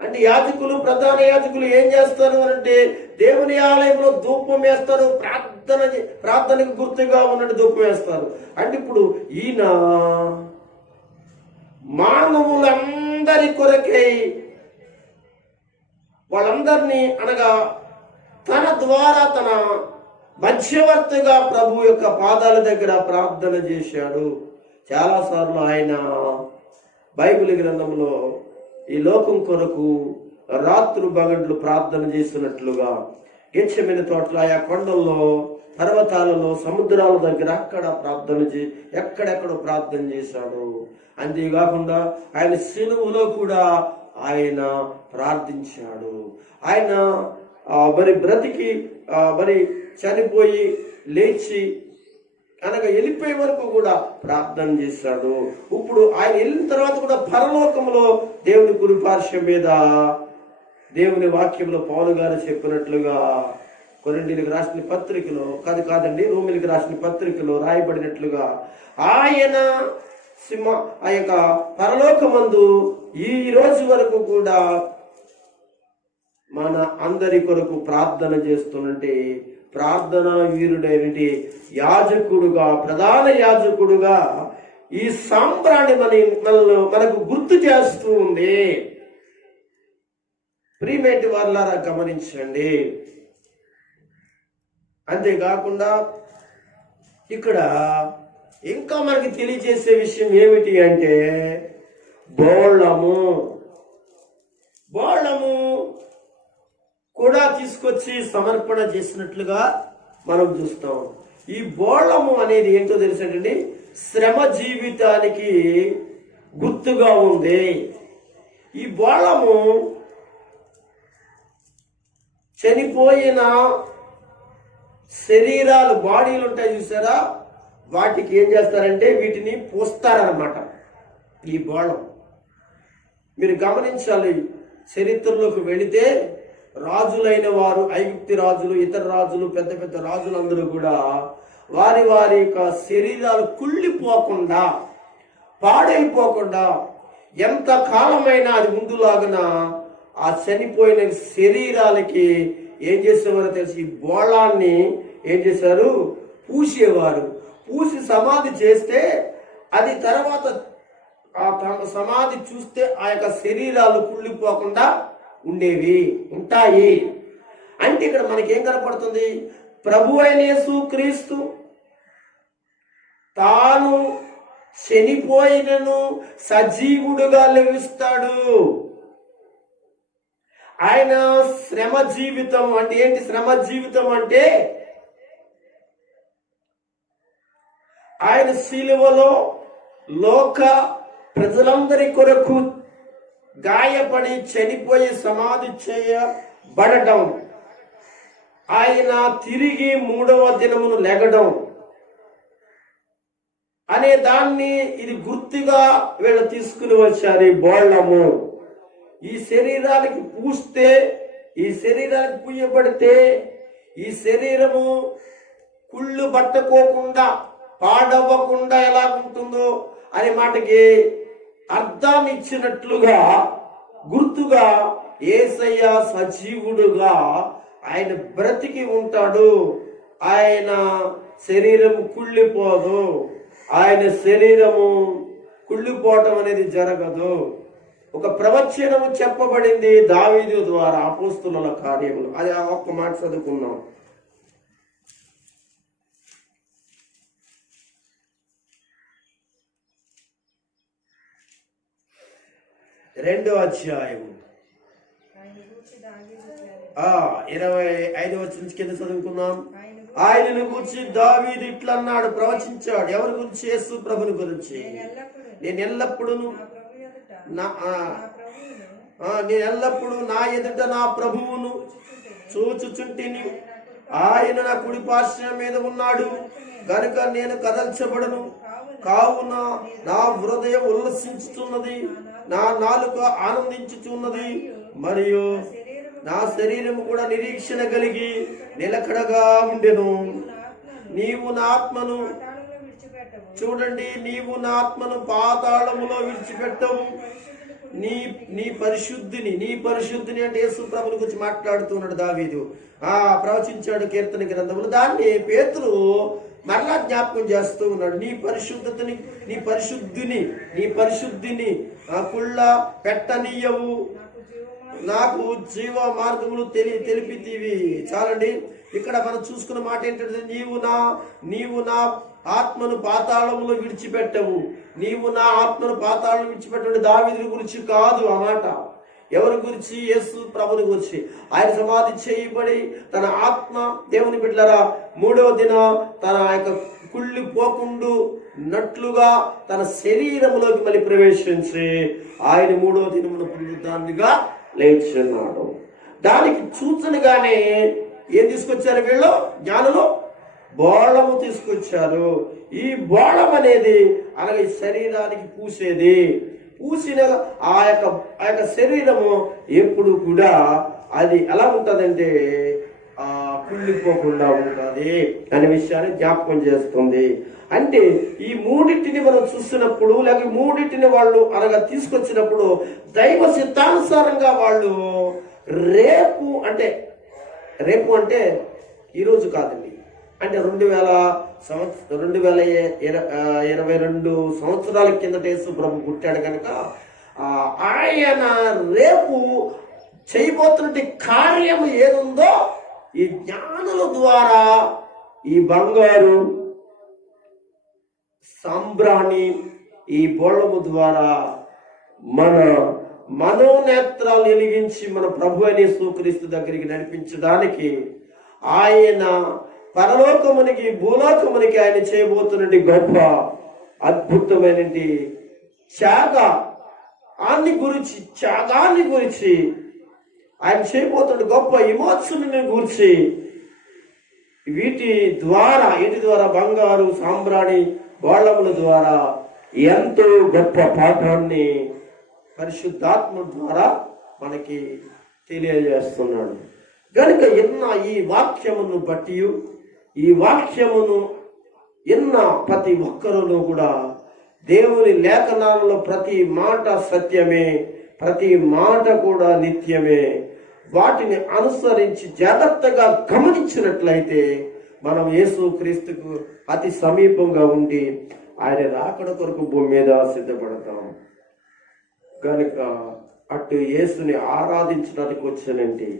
అంటే యాజకులు, ప్రధాన యాజకులు ఏం చేస్తారు అంటే దేవుని ఆలయంలో ధూపం వేస్తారు, ప్రార్థనకు గుర్తుగా ఉన్నట్టు ధూపం వేస్తారు. అంటే ఇప్పుడు ఈయన మానవులందరి కొరకై వాళ్ళందరినీ అనగా తన ద్వారా తన మధ్యవర్తిగా ప్రభు యొక్క పాదాల దగ్గర ప్రార్థన చేశాడు. చాలాసార్లు ఆయన బైబిల్ గ్రంథంలో ఈ లోకం కొరకు రాత్రు పగళ్ళు ప్రార్థన చేస్తున్నట్లుగా గెత్సేమనే తోటలో, ఆయా కొండల్లో, పర్వతాలలో, సముద్రాల దగ్గర అక్కడ ప్రార్థన ఎక్కడెక్కడో ప్రార్థన చేశాడు. అంతేకాకుండా ఆయన సిలువలో కూడా ఆయన ప్రార్థించాడు. ఆయన మరి బ్రతికి మరి చనిపోయి లేచి అనగా వెళ్ళిపోయే వరకు కూడా ప్రార్థన చేశాడు. ఇప్పుడు ఆయన వెళ్ళిన తర్వాత కూడా పరలోకంలో దేవుని కుడిపార్శ్వం మీద దేవుని వాక్యంలో పౌలు గారు చెప్పినట్లుగా కొరింథీయులకు రాసిన పత్రికలో కాదండి రోమీయులకు రాసిన పత్రికలో రాయబడినట్లుగా ఆయన ఆ యొక్క పరలోకమందు ఈ రోజు వరకు కూడా మన అందరి కొరకు ప్రార్థన చేస్తున్నట్టే ప్రార్థనా వీరుడైనటి యాజకుడుగా, ప్రధాన యాజకుడుగా ఈ సాంబ్రాణి మనకు గుర్తు చేస్తూ ఉంది. ప్రియమేటి వారులారా గమనించండి. అంతేకాకుండా ఇక్కడ ఇంకా మనకి తెలియజేసే విషయం ఏమిటి అంటే బోళము కూడా తీసుకొచ్చి సమర్పణ చేసినట్లుగా మనం చూస్తాం. ఈ బోళము అనేది ఏంటో తెలుసండి, శ్రమ జీవితానికి గుర్తుగా ఉంది. ఈ బోళము చనిపోయిన శరీరాలు, బాడీలు ఉంటాయి చూసారా, వాటికి ఏం చేస్తారంటే వీటిని పూస్తారనమాట. ఈ బోళం మీరు గమనించాలి. చరిత్రలోకి వెళితే రాజులైన వారు, ఐగుప్తి రాజులు, ఇతర రాజులు, పెద్ద పెద్ద రాజులందరూ కూడా వారి యొక్క శరీరాలు కుళ్ళిపోకుండా, పాడైపోకుండా ఎంత కాలమైనా అది ముందులాగిన ఆ చనిపోయిన శరీరాలకి ఏం చేసేవారో తెలిసి ఈ బోళాన్ని ఏం చేశారు, పూసేవారు. పూసి సమాధి చేస్తే అది తర్వాత ఆ సమాధి చూస్తే ఆ యొక్క శరీరాలు కుళ్ళిపోకుండా ఉంటాయి. అంటే ఇక్కడ మనకేం కనపడుతుంది? ప్రభు అయిన యేసు క్రీస్తు తాను చనిపోయినను సజీవుడుగా లెవిస్తాడు. ఆయన శ్రమ జీవితం అంటే ఏంటి? శ్రమ జీవితం అంటే ఆయన శిలువలో లోక ప్రజలందరి కొరకు గాయపడి చనిపోయి సమాధి చేయబడటం, ఆయన తిరిగి 3వ దినమును లెగడం అనే దాన్ని ఇది గుర్తుగా వీళ్ళు తీసుకుని వచ్చారు. ఈ బోళ్ళము ఈ శరీరానికి పూస్తే, ఈ శరీరానికి పూయబడితే ఈ శరీరము కుళ్ళు పట్టుకోకుండా పాడవ్వకుండా ఎలా ఉంటుందో అనే మాటకి అర్థాన్ని ఇచ్చినట్లుగా గుర్తుగా యేసయ్య సజీవుడుగా ఆయన బ్రతికి ఉంటాడు. ఆయన శరీరం కుళ్ళిపోదు. ఆయన శరీరము కుళ్ళిపోవటం అనేది జరగదు. ఒక ప్రవచనము చెప్పబడింది దావీదు ద్వారా అపోస్తుల కార్యములు. అది ఒక్క మాట చదువుకున్నాం. 2వ అధ్యాయము 25వ వచనం కింద చదువుకున్నాం. ఆయనను గురించి దావీదు ఇట్లా అన్నాడు, ప్రవచించాడు. ఎవరి గురించి? యేసు ప్రభుని గురించి. నేను ఎల్లప్పుడూ నా ఎదుట నా ప్రభువును చూచుచుంటిని. ఆయన నా కుడి పార్శ్వం మీద ఉన్నాడు గనుక నేను కదల్చబడను. కావున నా హృదయం ఉల్లసించుతున్నది, నా నాలుక ఆనందించుతున్నది, మరియు నా శరీరము కూడా నిరీక్షణ కలిగి నిలకడగా ఉండెను. నీవు నా ఆత్మను చూడండి, నీవు నా ఆత్మను పాతాళములో విడిచిపెట్టవు. నీ పరిశుద్ధిని అంటే యేసు ప్రభుని గురించి మాట్లాడుతున్నాడు దావీదు. ప్రవచించాడు కీర్తన గ్రంథములు. దాన్ని పేతురు మరలా జ్ఞాపకం చేస్తూ ఉన్నాడు. నీ పరిశుద్ధిని కుళ్ళ పెట్టనీయవు, నాకు జీవ మార్గములు తెలిపితివి. చాలండి. ఇక్కడ మనం చూసుకున్న మాట ఏంటంటే, నీవు నా ఆత్మను పాతాళములో విడిచిపెట్టవు. నీవు నా ఆత్మను పాతాళం విడిచిపెట్టవు. దావీదు గురించి కాదు ఆ మాట. ఎవరి గురించి? యేసు ప్రభుని గురించి. ఆయన సమాధి చేయబడి తన ఆత్మ దేవుని బిడ్డలారా 3వ దిన తన యొక్క కుళ్ళిపోకుండు నట్లుగా తన శరీరంలోకి మళ్ళీ ప్రవేశించి ఆయన 3వ దినమున పునరుద్ధానుడిగా లేచున్నాడు. దానికి సూచనగానే ఏం తీసుకొచ్చారు వీళ్ళు? జ్ఞానులు బోళము తీసుకొచ్చారు. ఈ బోళం అనేది అలాగే శరీరానికి పూసేది. పూసిన ఆ యొక్క శరీరము ఎప్పుడు కూడా అది ఎలా ఉంటదంటే కుళ్ళిపోకుండా ఉంటుంది అనే విషయాన్ని జ్ఞాపకం చేస్తుంది. అంటే ఈ మూడింటిని మనం చూసినప్పుడు, లేక మూడింటిని వాళ్ళు అనగా తీసుకొచ్చినప్పుడు దైవ సిద్ధానుసారంగా వాళ్ళు రేపు అంటే ఈరోజు కాదండి, అంటే 2022 సంవత్సరాల కిందట యేసు ప్రభు పుట్టాడు కనుక ఆయన రేపు చేయబోతున్న కార్యం ఏదుందో ఈ జ్ఞానుల ద్వారా ఈ బంగారు సాంబ్రాణి ఈ బోళము ద్వారా మన మనోనేత్రాలు వెలిగించి మన ప్రభు అయిన యేసుక్రీస్తు దగ్గరికి నడిపించడానికి ఆయన పరలోకమునికి భూలోకమునికి ఆయన చేయబోతున్నది గొప్ప అద్భుతమైన త్యాగాన్ని గురించి ఆయన చేయబోతున్న గొప్ప విమోచనని గురించి వీటి ద్వారా బంగారు సాంబ్రాణి బోళముల ద్వారా ఎంతో గొప్ప పాఠాన్ని పరిశుద్ధాత్మ ద్వారా మనకి తెలియజేస్తున్నాడు. కనుక ఈ వాక్యమును బట్టి ఈ వాక్యమును ప్రతి ఒక్కరును కూడా దేవుని లేఖనాలలో ప్రతి మాట సత్యమే, ప్రతి మాట కూడా నిత్యమే. వాటిని అనుసరించి జాగ్రత్తగా గమనించినట్లయితే మనం యేసు క్రీస్తుకు అతి సమీపంగా ఉండి ఆయన రాకడ కొరకు భూమి మీద సిద్ధపడతాం. కనుక అటు యేసుని ఆరాధించడానికి వచ్చినండి,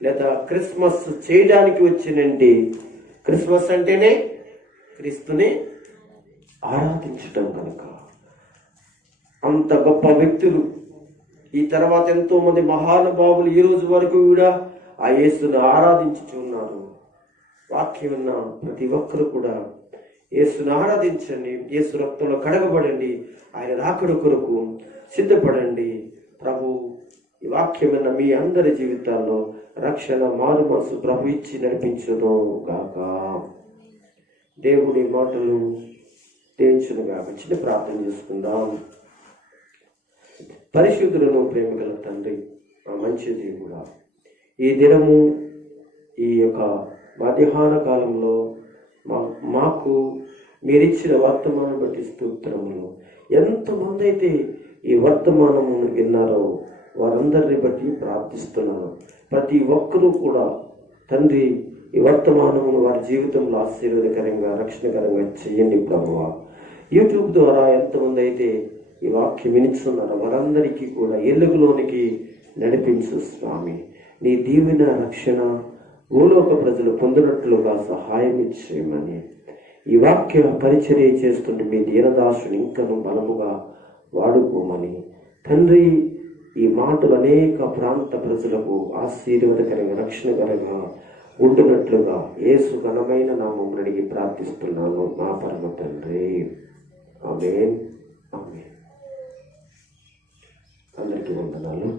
లేదా క్రిస్మస్ చేయడానికి వచ్చినండి. క్రిస్మస్ అంటేనే క్రీస్తుని ఆరాధించటం. కనుక అంత గొప్ప వ్యక్తులు, ఈ తర్వాత ఎంతో మంది మహానుభావులు ఈ రోజు వరకు కూడా ఆ యేసుని ఆరాధించుచున్నారు. వాక్యం ఉన్న ప్రతి ఒక్కరు కూడా యేసుని ఆరాధించండి, యేసు రక్తంలో కడగబడండి, ఆయన రాకడ కొరకు సిద్ధపడండి. ప్రభు ఈ వాక్యమైన మీ అందరి జీవితాల్లో రక్షణ, మారు మనసు ప్రభు ఇచ్చి నడిపించును గాక. దేవుని మాటలు తేల్చును గాక. చిన్న ప్రార్థన చేసుకుందాం. పరిశుద్ధులను ప్రేమగల తండ్రి, మా మంచి దేవుడా, ఈ దినము ఈ యొక్క మధ్యాహ్న కాలంలో మాకు మీరిచ్చిన వర్తమానం బట్టి స్తోత్రములు. ఎంతమంది అయితే ఈ వర్తమానమును విన్నారో వారందరిని బట్టి ప్రార్థిస్తున్నాను. ప్రతి ఒక్కరూ కూడా తండ్రి ఈ వర్తమానమును వారి జీవితంలో ఆశీర్వాదకరంగా, రక్షణకరంగా చేయండి ప్రభువా. యూట్యూబ్ ద్వారా ఎంతమంది అయితే ఈ వాక్యం వినిస్తున్నారో వారందరికీ కూడా ఎలుగులోనికి నడిపించు స్వామి. నీ దీవెన, రక్షణ భూలోక ప్రజలు పొందినట్లుగా సహాయం ఇచ్చేయమని, ఈ వాక్య పరిచర్య చేస్తుంటే మీ దీనదాసుని ఇంకను బలముగా వాడుకోమని తండ్రి, ఈ మాటలు అనేక ప్రాంత ప్రజలకు ఆశీర్వాదకరంగా, రక్షణకరంగా ఉంటున్నట్లుగా యేసు ఘనమైన నామమున అడిగి ప్రార్థిస్తున్నాను నా పరమ తండ్రి. ఆమేన్. ఆమేన్. అందరికీ వందనాలు.